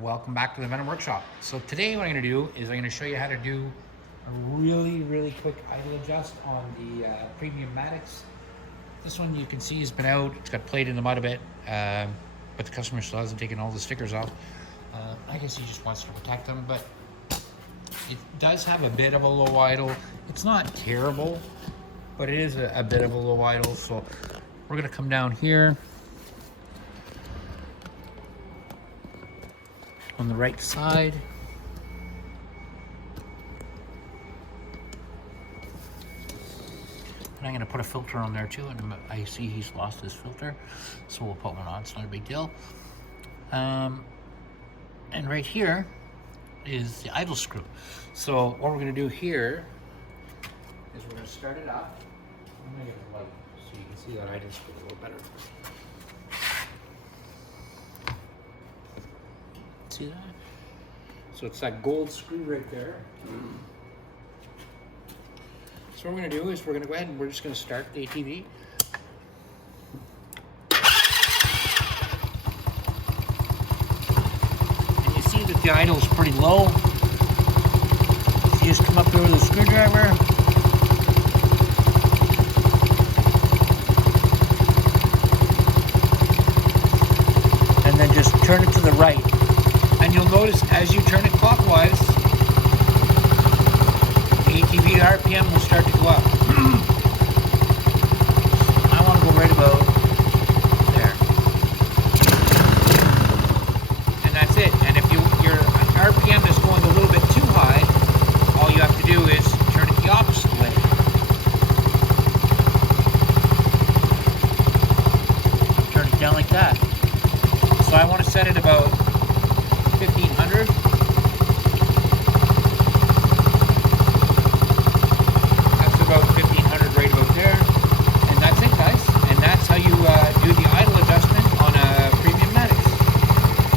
Welcome back to the Venom Workshop. So today what I'm going to do is I'm going to show you how to do a really quick idle adjust on the premium Madix. This one you can see has been out. It's got played in the mud a bit, but the customer still hasn't taken all the stickers off. I guess he just wants to protect them, but it does have a bit of a low idle. It's not terrible, but it is a bit of a low idle. So we're going to come down here on the right side. And I'm going to put a filter on there too, and I see he's lost his filter, so we'll put one on. It's not a big deal. And right here is the idle screw. So what we're going to do here is we're going to start it up. I'm going to get the light so you can see that idle screw a little better. See that? So it's that gold screw right there. So what we're going to do is we're going to go ahead and we're just going to start the ATV. And you see that the idle is pretty low. You just come up there with a screwdriver. And then just turn it to the right. And you'll notice as you turn it clockwise, the ATV RPM will start to go up. I want to go right about there. And that's it.